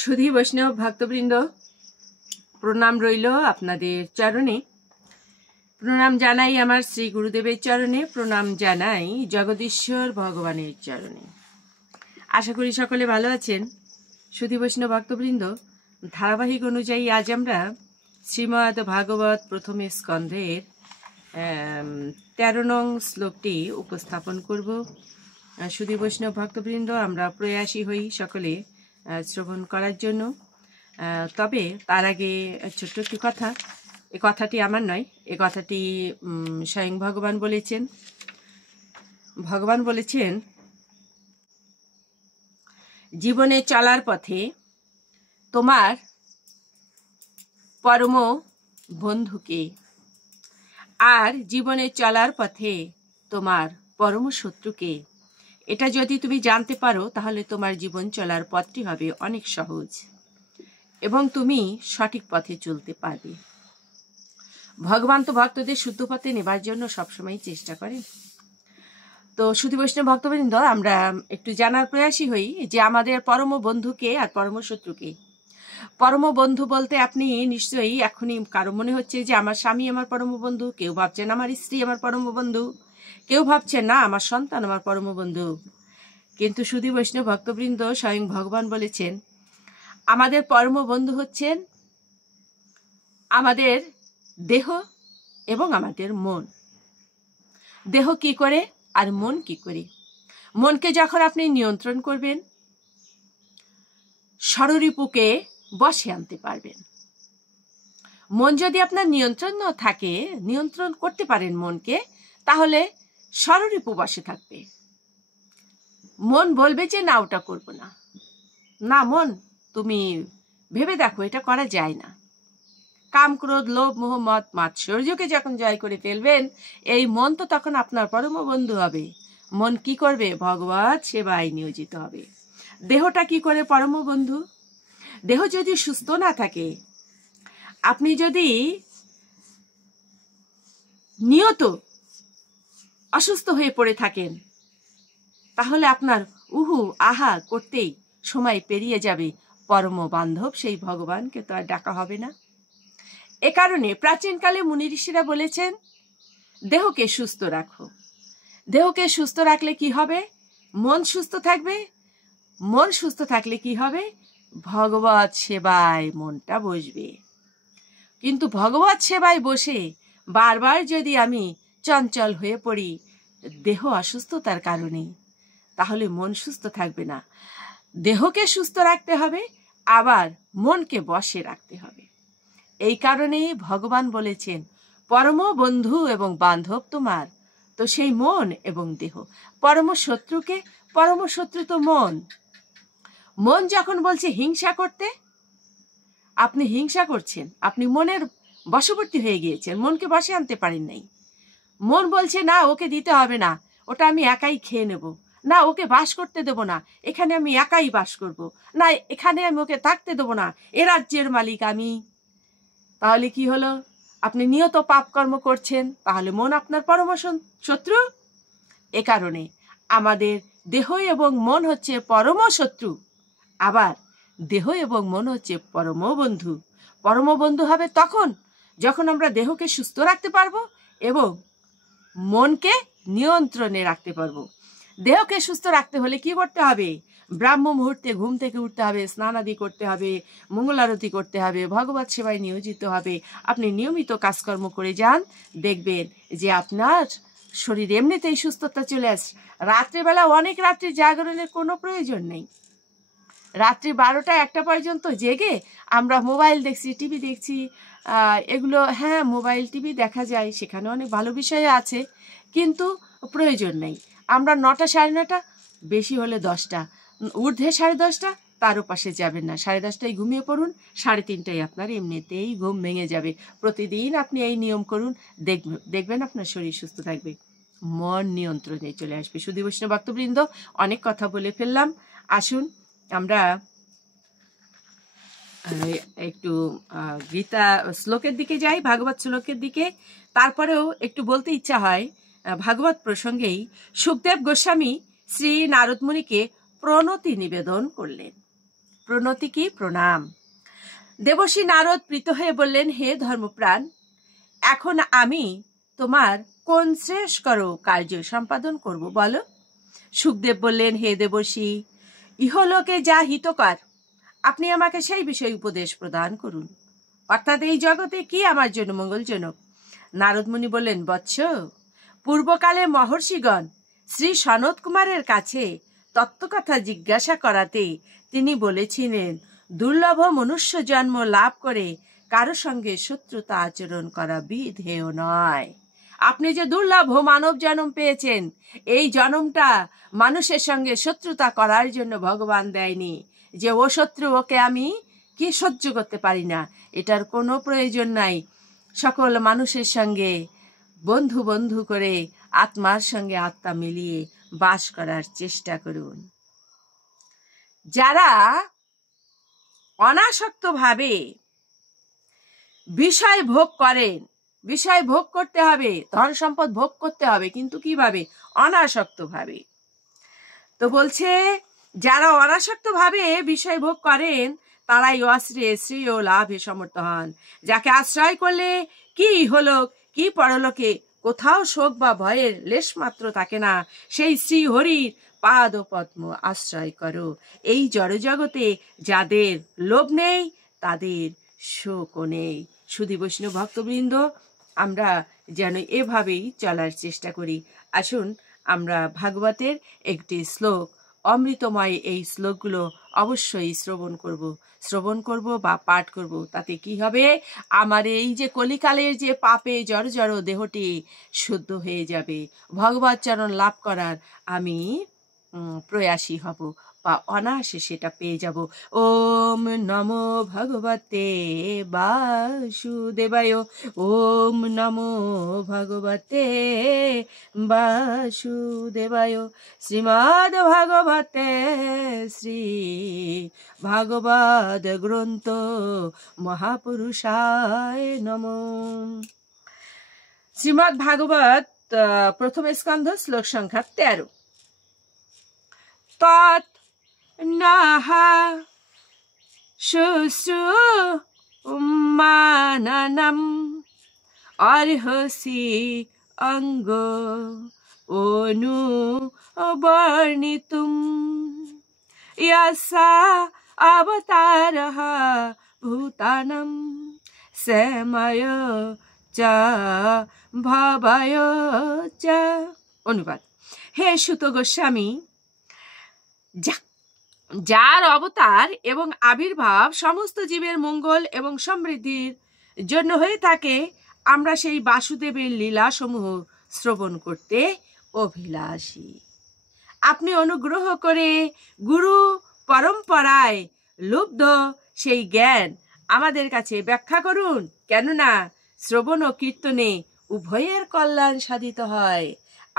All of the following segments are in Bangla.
সুধী বৈষ্ণব ভক্তবৃন্দ, প্রণাম রইল আপনাদের চরণে। প্রণাম জানাই আমার শ্রী গুরুদেবের চরণে, প্রণাম জানাই জগদীশ্বর ভগবানের চরণে। আশা করি সকলে ভালো আছেন। সুধী বৈষ্ণব ভক্তবৃন্দ, ধারাবাহিক অনুযায়ী আজ আমরা শ্রীমদ্ ভাগবত প্রথম স্কন্ধের 13 নং শ্লোকটি উপস্থাপন করব। সুধী বৈষ্ণব ভক্তবৃন্দ, আমরা প্রয়াসী হই সকলে শ্রবণ করার জন্য। তবে তার আগে ছোট্ট একটি কথা, এ কথাটি আমার নয়, এ কথাটি স্বয়ং ভগবান বলেছেন। ভগবান বলেছেন, জীবনে চলার পথে তোমার পরম বন্ধুকে, আর জীবনে চলার পথে তোমার পরম শত্রুকে, এটা যদি তুমি জানতে পারো তাহলে তোমার জীবন চলার পথটি হবে অনেক সহজ এবং তুমি সঠিক পথে চলতে পারবে। ভগবান তো ভক্তদের শুদ্ধ পথে নেবার জন্য সবসময় চেষ্টা করেন। তো সুধী বৈষ্ণব ভক্তবৃন্দ, আমরা একটু জানার প্রয়াসী হই যে আমাদের পরম বন্ধুকে আর পরম শত্রুকে। পরম বন্ধু বলতে আপনি নিশ্চয়ই এখনই কারো মনে হচ্ছে যে আমার স্বামী আমার পরম বন্ধু, কেউ ভাবছেন আমার স্ত্রী আমার পরম বন্ধু, কেউ ভাবছেন না আমার সন্তান আমার পরম বন্ধু। কিন্তু সুধী বৈষ্ণব ভক্তবৃন্দ, স্বয়ং ভগবান বলেছেন আমাদের পরম বন্ধু হচ্ছেন আমাদের দেহ এবং আমাদের মন। দেহ কি করে আর মন কি করে? মনকে যখন আপনি নিয়ন্ত্রণ করবেন, ষড়রিপুকে বশে আনতে পারবেন। মন যদি আপনার নিয়ন্ত্রণ না থাকে, নিয়ন্ত্রণ করতে পারেন মনকে, তাহলে ষড়রিপু বশে থাকবে। মন বলবে যে না, ওটা করবো না। না মন, তুমি ভেবে দেখো, এটা করা যায় না। কাম, ক্রোধ, লোভ, মোহ, মদ, মাৎসর্যকে যখন জয় করে ফেলবেন, এই মন তো তখন আপনার পরম বন্ধু হবে। মন কি করবে? ভগবত সেবায় নিয়োজিত হবে। দেহটা কি করে পরম বন্ধু? দেহ যদি সুস্থ না থাকে, আপনি যদি নিয়ত অসুস্থ হয়ে পড়ে থাকেন, তাহলে আপনার উহু আহা করতেই সময় পেরিয়ে যাবে। পরম বান্ধব সেই ভগবানকে তো আর ডাকা হবে না। এ কারণে প্রাচীনকালে মুনি ঋষিরা বলেছেন, দেহকে সুস্থ রাখো। দেহকে সুস্থ রাখলে কি হবে? মন সুস্থ থাকবে। মন সুস্থ থাকলে কি হবে? ভগবত সেবায় মনটা বসবে। কিন্তু ভগবত সেবায় বসে বারবার যদি আমি চঞ্চল হয়ে পড়ি দেহ অসুস্থতার কারণে, তাহলে মন সুস্থ থাকবে না। দেহকে সুস্থ রাখতে হবে, আবার মনকে বশে রাখতে হবে। এই কারণেই ভগবান বলেছেন পরম বন্ধু এবং বান্ধব তোমার তো সেই মন এবং দেহ। পরম শত্রুকে? পরম শত্রু তো মন। মন যখন বলছে হিংসা করতে, আপনি হিংসা করছেন, আপনি মনের বশবর্তী হয়ে গিয়েছেন, মনকে বশে আনতে পারেন নাই। মন বলছে না, ওকে দিতে হবে না, ওটা আমি একাই খেয়ে নেব, না ওকে বাস করতে দেব না, এখানে আমি একাই বাস করব, না এখানে আমি ওকে থাকতে দেব না, এ রাজ্যের মালিক আমি। তাহলে কি হলো? আপনি নিয়ত পাপ কর্ম করছেন, তাহলে মন আপনার পরম শত্রু। এ কারণে আমাদের দেহ এবং মন হচ্ছে পরম শত্রু, আবার দেহ এবং মন হচ্ছে পরম বন্ধু। পরম বন্ধু হবে তখন যখন আমরা দেহকে সুস্থ রাখতে পারবো এবং মনকে নিয়ন্ত্রণে রাখতে পারবো। দেহকে সুস্থ রাখতে হলে কি করতে হবে? ব্রাহ্ম মুহূর্তে ঘুম থেকে উঠতে হবে, স্নানাদি করতে হবে, মঙ্গল আরতি করতে হবে, ভগবত সেবায় নিয়োজিত হবে। আপনি নিয়মিত কাজকর্ম করে যান, দেখবেন যে আপনার শরীর এমনিতেই সুস্থতা চলে আসে। রাত্রিবেলা অনেক রাত্রি জাগরণের কোনো প্রয়োজন নেই। রাত্রি 12টা-1টা পর্যন্ত জেগে আমরা মোবাইল দেখছি, টিভি দেখছি, এগুলো হ্যাঁ মোবাইল টিভি দেখা যায়, সেখানে অনেক ভালো বিষয় আছে, কিন্তু প্রয়োজন নেই। আমরা 9টা 9:30, বেশি হলে 10টা, ঊর্ধ্বে 10:30, তারও পাশে যাবেন না। 10:30টায় ঘুমিয়ে পড়ুন, 3:30টায় আপনার এমনিতেই ঘুম ভেঙে যাবে। প্রতিদিন আপনি এই নিয়ম করুন, দেখবেন আপনার শরীর সুস্থ থাকবে, মন নিয়ন্ত্রণে চলে আসবে। সুধী বৈষ্ণব ভক্তবৃন্দ, অনেক কথা বলে ফেললাম, আসুন আমরা একটু গীতা শ্লোকের দিকে যাই, ভাগবত শ্লোকের দিকে। তারপরেও একটু বলতে ইচ্ছা হয়, ভাগবত প্রসঙ্গেই সুখদেব গোস্বামী শ্রী নারদ মুনিকে প্রণতি নিবেদন করলেন। প্রণতি কি প্রণাম। দেবর্ষি নারদ প্রীত হয়ে বললেন, হে ধর্মপ্রাণ, এখন আমি তোমার কোন শ্রেষ্ঠকর কার্য সম্পাদন করব বলো। সুখদেব বললেন, হে দেবর্ষি, ইহলোকে যা হিতকর আপনি আমাকে সেই বিষয়ে উপদেশ প্রদান করুন, অর্থাৎ এই জগতে কি আমার জন্য মঙ্গলজনক। নারদ মুনি বললেন, বৎস, পূর্বকালে মহর্ষিগণ শ্রী সনত কুমারের কাছে তত্ত্বকথা জিজ্ঞাসা করাতে তিনি বলেছিলেন, দুর্লভ মনুষ্য জন্ম লাভ করে কারো সঙ্গে শত্রুতা আচরণ করা বিধেয় নয়। আপনি যে দুর্লভ মানব জন্ম পেয়েছেন, এই জন্মটা মানুষের সঙ্গে শত্রুতা করার জন্য ভগবান দেয়নি, যে ও শত্রু, ওকে আমি কি সহ্য করতে পারি না, এটার কোনো প্রয়োজন নাই। সকল মানুষের সঙ্গে বন্ধু বন্ধু করে আত্মার সঙ্গে আত্মা মিলিয়ে বাস করার চেষ্টা করুন। যারা অনাসক্তভাবে বিষয় ভোগ করেন, বিষয় ভোগ করতে হবে, ধন সম্পদ ভোগ করতে হবে, কিন্তু কিভাবে? অনাসক্তভাবে। তো বলছে, যারা অনাসক্তভাবে বিষয় ভোগ করেন তারাই অশ্রেয় শ্রেয় ও লাভে সমর্থ হন। যাকে আশ্রয় করলে কি ইহলোক কি পরলোকে কোথাও শোক বা ভয়ের লেশ মাত্র থাকে না, সেই শ্রী হরির পাদ ও পদ্ম আশ্রয় করো। এই জড়জগতে যাদের লোভ নেই তাদের শোকও নেই। সুধী বৈষ্ণব ভক্তবৃন্দ, আমরা যেন এভাবেই চলার চেষ্টা করি। আসুন আমরা ভাগবতের একটি শ্লোক, অমৃতময় এই শ্লোকগুলো অবশ্যই শ্রবণ করব বা পাঠ করব। তাতে কি হবে? আমার এই যে কলিকালের যে পাপে জড় জড় দেহটি শুদ্ধ হয়ে যাবে, ভগবত চরণ লাভ করার আমি প্রয়াসী হব বা অনায়াসে সেটা পেয়ে যাব। ওম নমো ভগবতে বাসুদেবায়, ওম নমো ভগবতে বাসুদেবায়। শ্রীমদ্ ভাগবতে শ্রী ভাগবত গ্রন্থ মহাপুরুষায় নমো। শ্রীমদ্ ভাগবত প্রথম স্কন্ধ শ্লোক সংখ্যা 13। তৎ নাহা শুশ্রূমাননম অর্হসি অঙ্গ অনুবর্ণিতুম ইয়াসা অবতারঃ ভূতানাং সময় চ ভবয় চ। অনুবাদ: হে সুত গোস্বামী, যার অবতার এবং আবির্ভাব সমস্ত জীবের মঙ্গল এবং সমৃদ্ধির জন্য হয়ে থাকে, আমরা সেই বাসুদেবের লীলা সমূহ শ্রবণ করতে অভিলাষী। আপনি অনুগ্রহ করে গুরু পরম্পরায় লুব্ধ সেই জ্ঞান আমাদের কাছে ব্যাখ্যা করুন, কেননা শ্রবণ ও কীর্তনে উভয়ের কল্যাণ সাধিত হয়।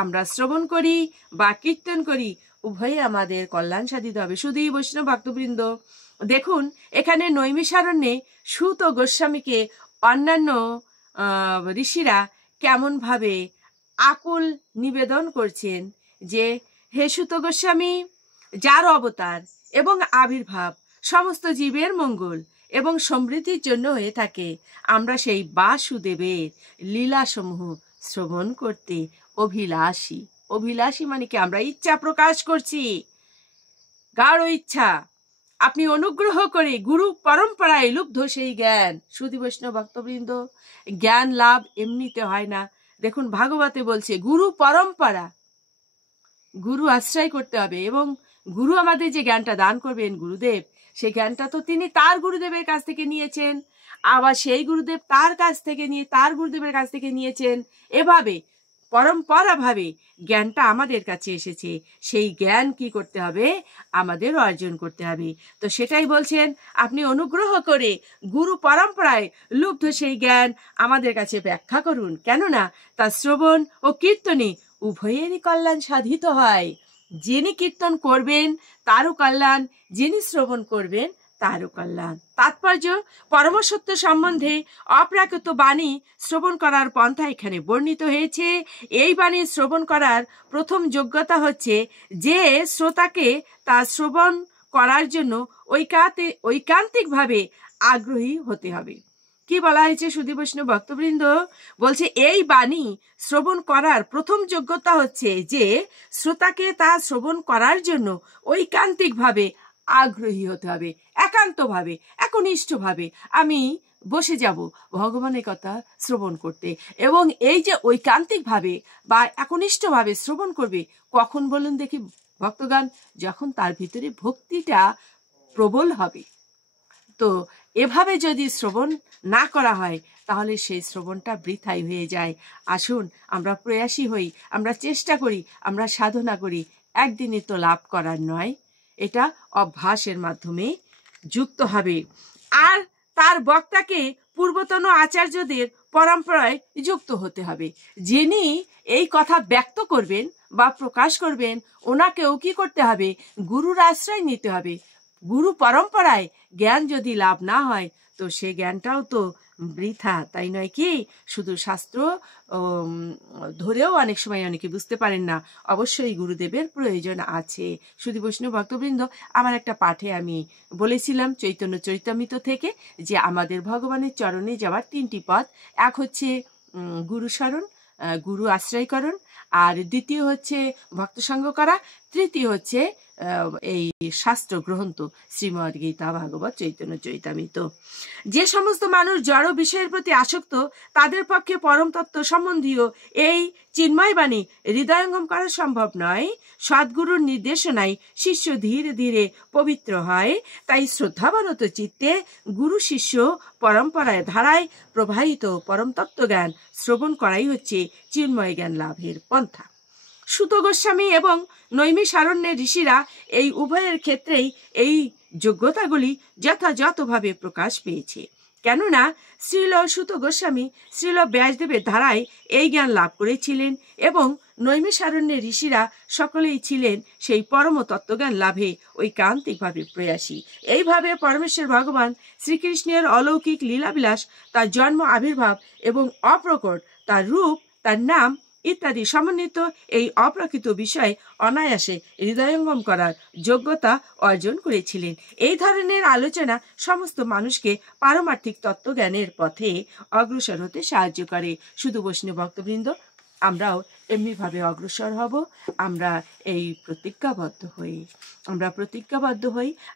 আমরা শ্রবণ করি বা কীর্তন করি, উভয়ে আমাদের কল্যাণ সাধিত হবে। শুধু বৈষ্ণব ভক্তবৃন্দ, দেখুন এখানে নৈমিষারণ্যে সুত গোস্বামীকে অন্যান্য ঋষিরা কেমনভাবে আকুল নিবেদন করছেন যে, হে সুত গোস্বামী, যার অবতার এবং আবির্ভাব সমস্ত জীবের মঙ্গল এবং সমৃদ্ধির জন্য হয়ে থাকে, আমরা সেই বাসুদেবের লীলাসমূহ শ্রবণ করতে অভিলাষী। অভিলাষী মানে কি? আমরা ইচ্ছা প্রকাশ করছি, গাঢ় ইচ্ছা। আপনি অনুগ্রহ করে গুরু পরম্পরায় লুব্ধ সেই জ্ঞান। সুধী বৈষ্ণব ভক্তবৃন্দ, জ্ঞান লাভ এমনিতে হয় না। দেখুন ভাগবতে বলছে গুরু পরম্পরা, গুরু আশ্রয় করতে হবে, এবং গুরু আমাদের যে জ্ঞানটা দান করবেন, গুরুদেব, সেই জ্ঞানটা তো তিনি তার গুরুদেবের কাছ থেকে নিয়েছেন, আবার সেই গুরুদেব তার কাছ থেকে নিয়ে তার গুরুদেবের কাছ থেকে নিয়েছেন। এভাবে পরম্পরা ভাবে জ্ঞানটা আমাদের কাছে এসেছে। সেই জ্ঞান কি করতে হবে? আমাদের অর্জন করতে হবে। তো সেটাই বলছেন, আপনি অনুগ্রহ করে গুরু পরম্পরায় লুব্ধ সেই জ্ঞান আমাদের কাছে ব্যাখ্যা করুন, কেননা তা শ্রবণ ও কীর্তনে উভয়েরই কল্যাণ সাধিত হয়। যিনি কীর্তন করবেন তারও কল্যাণ, যিনি শ্রবণ করবেন তারও কল্যাণ। তাৎপর্য: পরমসত্য সম্বন্ধে অপ্রাকৃত বাণী শ্রবণ করার পন্থা এখানে বর্ণিত হয়েছে। এই বাণী শ্রবণ করার প্রথম যোগ্যতা হচ্ছে যে শ্রোতাকে তা শ্রবণ করার জন্য ঐকান্তিকভাবে আগ্রহী হতে হবে। কি বলা হয়েছে সুধী বৈষ্ণব ভক্তবৃন্দ? বলছে এই বাণী শ্রবণ করার প্রথম যোগ্যতা হচ্ছে যে শ্রোতাকে তা শ্রবণ করার জন্য ঐকান্তিকভাবে আগ্রহী হতে হবে, একান্তভাবে, একনিষ্ঠভাবে আমি বসে যাব ভগবানের কথা শ্রবণ করতে। এবং এই যে ঐকান্তিকভাবে বা একনিষ্ঠভাবে শ্রবণ করবে কখন বলুন দেখি ভক্তগণ? যখন তার ভিতরে ভক্তিটা প্রবল হবে। তো এভাবে যদি শ্রবণ না করা হয় তাহলে সেই শ্রবণটা বৃথাই হয়ে যায়। আসুন আমরা প্রয়াসী হই, আমরা চেষ্টা করি, আমরা সাধনা করি। একদিনে তো লাভ করার নয়, এটা অভ্যাসের মাধ্যমে যুক্ত হবে। আর তার বক্তাকে পূর্বতন আচার্যদের পরম্পরায় যুক্ত হতে হবে। যিনি এই কথা ব্যক্ত করবেন বা প্রকাশ করবেন ওনাকেও কি করতে হবে? গুরুর আশ্রয় নিতে হবে। গুরু পরম্পরায় জ্ঞান যদি লাভ না হয় তো সে জ্ঞানটাও তো বৃথা, তাই নয় কি? শুধু শাস্ত্র ধরেও অনেক সময় অনেকে বুঝতে পারেন না। অবশ্যই গুরুদেবের প্রয়োজন আছে। শুধু বৈষ্ণব ভক্তবৃন্দ, আমার একটা পাঠে আমি বলেছিলাম চৈতন্য চরিতামৃত থেকে যে আমাদের ভগবানের চরণে যাওয়ার 3টি পথ। এক হচ্ছে গুরু শরণ, গুরু আশ্রয়করণ, আর দ্বিতীয় হচ্ছে ভক্ত সঙ্গ করা, তৃতীয় হচ্ছে এই শাস্ত্র গ্রন্থ শ্রীমদ্ গীতা, ভাগবত, চৈতন্য চরিতামৃত। যে সমস্ত মানুষ জড় বিষয়ের প্রতি আসক্ত তাদের পক্ষে পরম তত্ত্ব সম্বন্ধীয় এই চিন্ময় বাণী হৃদয়ঙ্গম করা সম্ভব নয়। সদ্গুরুর নির্দেশনায় শিষ্য ধীরে ধীরে পবিত্র হয়। তাই শ্রদ্ধাবনত চিত্তে গুরু শিষ্য পরম্পরায় ধারায় প্রবাহিত পরম তত্ত্ব জ্ঞান শ্রবণ করাই হচ্ছে চিন্ময় জ্ঞান লাভের পন্থা। সুত গোস্বামী এবং নৈমিষারণ্যের ঋষিরা এই উভয়ের ক্ষেত্রেই এই যোগ্যতাগুলি যথাযথভাবে প্রকাশ পেয়েছে। কেননা শ্রীল সুত গোস্বামী শ্রীল ব্যাসদেবের ধারায় এই জ্ঞান লাভ করেছিলেন এবং নৈমিষারণ্যের ঋষিরা সকলেই ছিলেন সেই পরম তত্ত্বজ্ঞান লাভে ঐকান্তিকভাবে প্রয়াসী। এইভাবে পরমেশ্বর ভগবান শ্রীকৃষ্ণের অলৌকিক লীলাবিলাস, তার জন্ম, আবির্ভাব এবং অপ্রকট তার রূপ, তার নাম ইত্যাদি সমন্বিত এই অপ্রকৃত বিষয় অনায়াসে হৃদয়ঙ্গম করার যোগ্যতা অর্জন করেছিলেন। এই ধরনের আলোচনা সমস্ত মানুষকে পারমার্থিক তত্ত্বজ্ঞানের পথে অগ্রসর হতে সাহায্য করে। শুধু বৈষ্ণব ভক্তবৃন্দ, আমরাও এমনিভাবে অগ্রসর হব। আমরা এই প্রতিজ্ঞাবদ্ধ হই।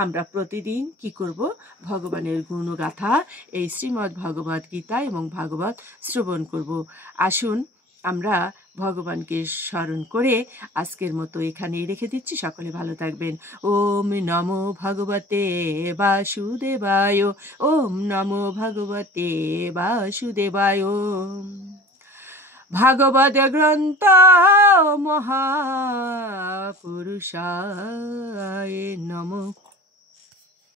আমরা প্রতিদিন কি করব? ভগবানের গুণগাথা, এই শ্রীমদ্ ভগবত গীতা এবং ভাগবত শ্রবণ করব। আসুন আমরা ভগবানকে স্মরণ করে আজকের মতো এখানেই রেখে দিচ্ছি। সকলে ভালো থাকবেন। ওম নমো ভগবতে বাসুদেবায়। ওম নমো ভগবতে বাসুদেবায়। ভাগবত গ্রন্থ মহাপুরুষায় নমঃ।